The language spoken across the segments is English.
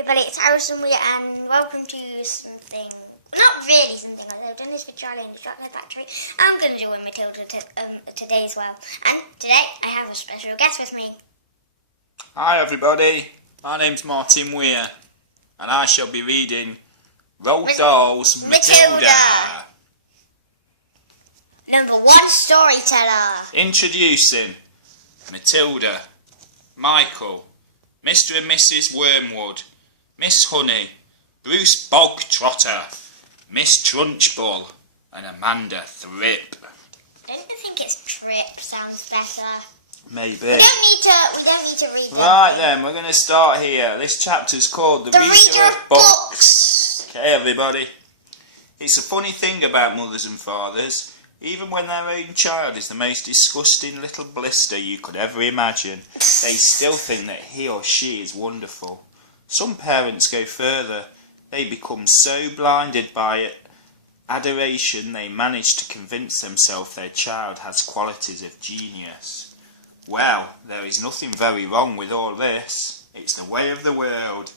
everybody, it's Harrison and welcome to something, not really something, I've done this for Charlie and the Chocolate Factory. I'm going to do with Matilda today as well. And today I have a special guest with me. Hi everybody, my name's Martin Weir and I shall be reading Roald Dahl's Matilda. Number 1 storyteller. Introducing Matilda, Michael, Mr. and Mrs. Wormwood, Miss Honey, Bruce Bogtrotter, Miss Trunchbull, and Amanda Thrip. Don't you think it's Trip sounds better? Maybe. We don't need to read Right then, we're going to start here. This chapter's called The Reader of Books. Okay everybody. It's a funny thing about mothers and fathers. Even when their own child is the most disgusting little blister you could ever imagine, they still think that he or she is wonderful. Some parents go further. They become so blinded by adoration they manage to convince themselves their child has qualities of genius. Well, there is nothing very wrong with all this. It's the way of the world.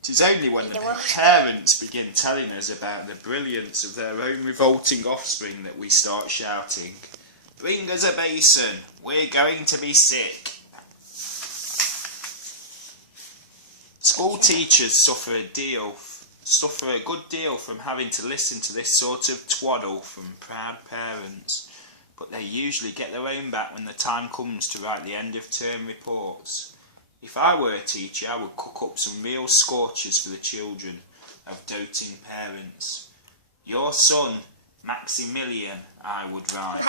It is only when the parents begin telling us about the brilliance of their own revolting offspring that we start shouting, "Bring us a basin, we're going to be sick." School teachers suffer a good deal from having to listen to this sort of twaddle from proud parents, but they usually get their own back when the time comes to write the end of term reports. If I were a teacher, I would cook up some real scorchers for the children of doting parents. "Your son, Maximilian," I would write,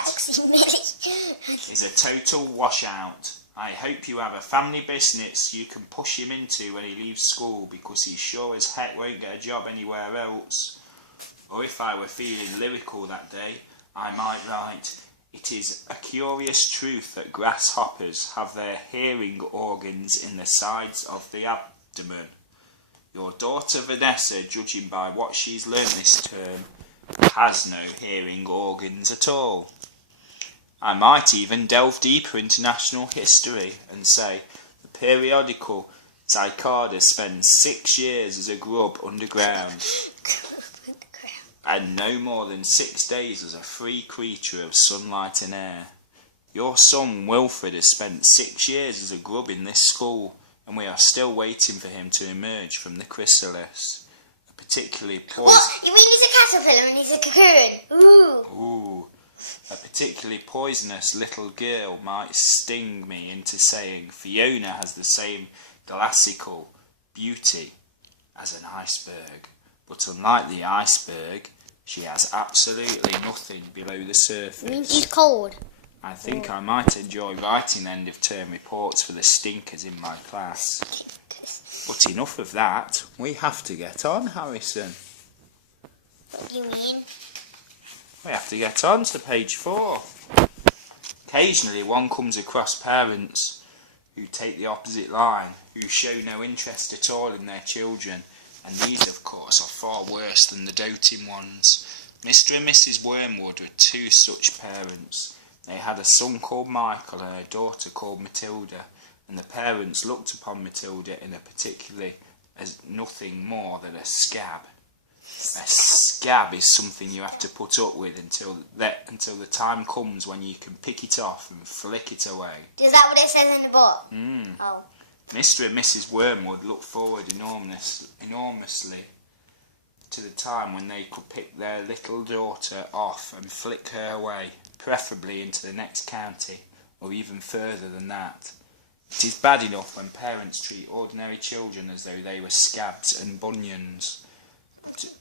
"is a total washout. I hope you have a family business you can push him into when he leaves school, because he sure as heck won't get a job anywhere else." Or if I were feeling lyrical that day, I might write, "It is a curious truth that grasshoppers have their hearing organs in the sides of the abdomen. Your daughter Vanessa, judging by what she's learnt this term, has no hearing organs at all." I might even delve deeper into national history and say the periodical Cicada spends 6 years as a grub underground, and no more than 6 days as a free creature of sunlight and air. Your son Wilfred has spent 6 years as a grub in this school, and we are still waiting for him to emerge from the chrysalis. A particularly you mean he's a caterpillar and he's a cocoon? A particularly poisonous little girl might sting me into saying Fiona has the same glacial beauty as an iceberg, but unlike the iceberg, she has absolutely nothing below the surface. You mean she's cold? I think I might enjoy writing end-of-term reports for the stinkers in my class. But enough of that. We have to get on, Harrison. What do you mean? We have to get on to page 4. Occasionally one comes across parents who take the opposite line, who show no interest at all in their children, and these of course are far worse than the doting ones. Mr. and Mrs. Wormwood were 2 such parents. They had a son called Michael and a daughter called Matilda, and the parents looked upon Matilda in a particularly as nothing more than a scab. A scab is something you have to put up with until the time comes when you can pick it off and flick it away. Is that what it says in the book? Oh. Mr. and Mrs. Wormwood looked forward enormously to the time when they could pick their little daughter off and flick her away, preferably into the next county, or even further than that. It is bad enough when parents treat ordinary children as though they were scabs and bunions,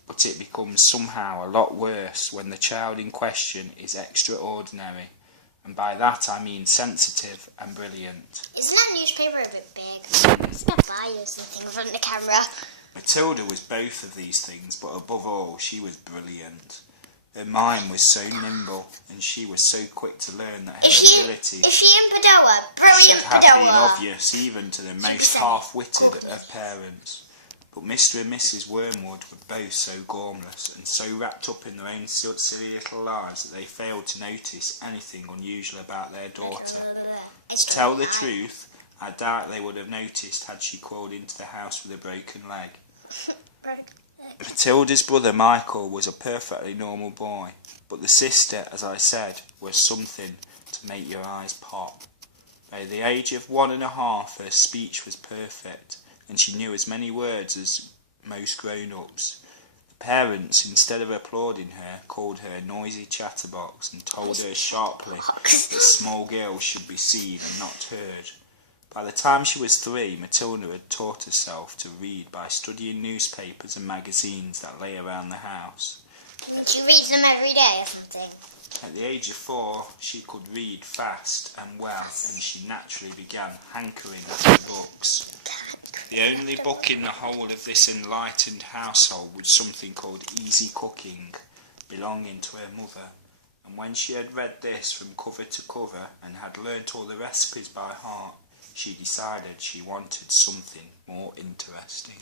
but it becomes somehow a lot worse when the child in question is extraordinary, and by that I mean sensitive and brilliant. Isn't that newspaper a bit big? It's got fire or something in front of the camera. Matilda was both of these things, but above all, she was brilliant. Her mind was so nimble, and she was so quick to learn that her ability Is she in Padua? Brilliant should have been Padua. obvious even to the most half-witted of parents. But Mr. and Mrs. Wormwood were both so gormless and so wrapped up in their own silly little lives that they failed to notice anything unusual about their daughter. To tell the truth, I doubt they would have noticed had she crawled into the house with a broken leg. Matilda's brother Michael was a perfectly normal boy, but the sister, as I said, was something to make your eyes pop. By the age of 1.5, her speech was perfect, and she knew as many words as most grown-ups. The parents, instead of applauding her, called her a noisy chatterbox and told her sharply that small girls should be seen and not heard. By the time she was 3, Matilda had taught herself to read by studying newspapers and magazines that lay around the house. And she reads them every day or something? At the age of 4, she could read fast and well, and she naturally began hankering after books. The only book in the whole of this enlightened household was something called Easy Cooking, belonging to her mother, and when she had read this from cover to cover and had learnt all the recipes by heart, she decided she wanted something more interesting.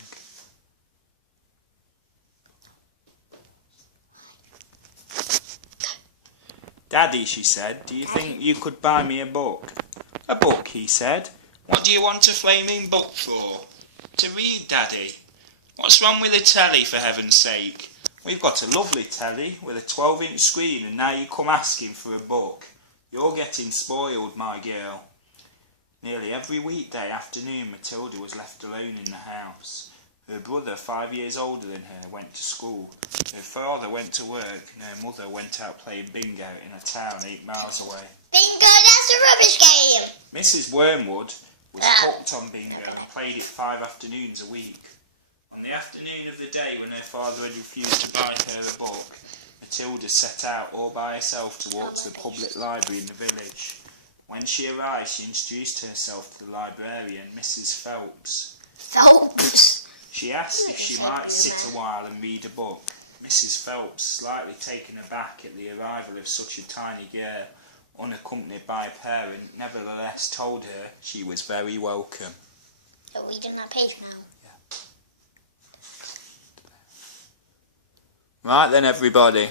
"Daddy," she said, "do you think you could buy me a book?" "A book?" he said. "What do you want a flaming book for?" "To read, Daddy." "What's wrong with the telly, for heaven's sake?" "We've got a lovely telly with a 12-inch screen, and now you come asking for a book. You're getting spoiled, my girl." Nearly every weekday afternoon Matilda was left alone in the house. Her brother, 5 years older than her, went to school. Her father went to work, and her mother went out playing bingo in a town 8 miles away. Bingo, that's a rubbish game! Mrs. Wormwood was hooked on bingo and played it 5 afternoons a week. On the afternoon of the day when her father had refused to buy her a book, Matilda set out all by herself to walk to the public library in the village. When she arrived, she introduced herself to the librarian, Mrs. Phelps. Phelps? She asked if she might sit a while and read a book. Mrs. Phelps, slightly taken aback at the arrival of such a tiny girl, unaccompanied by a parent, nevertheless told her she was very welcome. Are we doing that page now? Yeah. Right then, everybody.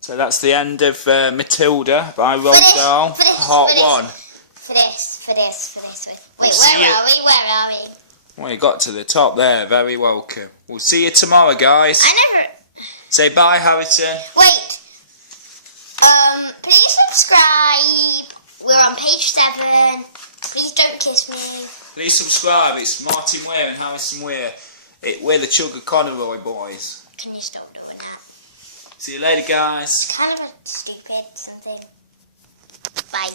So that's the end of Matilda by Roald Dahl, part 1. For this. Wait, see where you. are we? Well, you got to the top there. Very welcome. We'll see you tomorrow, guys. I never... Say bye, Harrison. Wait. Please subscribe. We're on page 7. Please don't kiss me. Please subscribe. It's Martin Weir and Harrison Weir. We're the Chugger Conroy boys. Can you stop doing that? See you later, guys. Kind of stupid, something. Bye.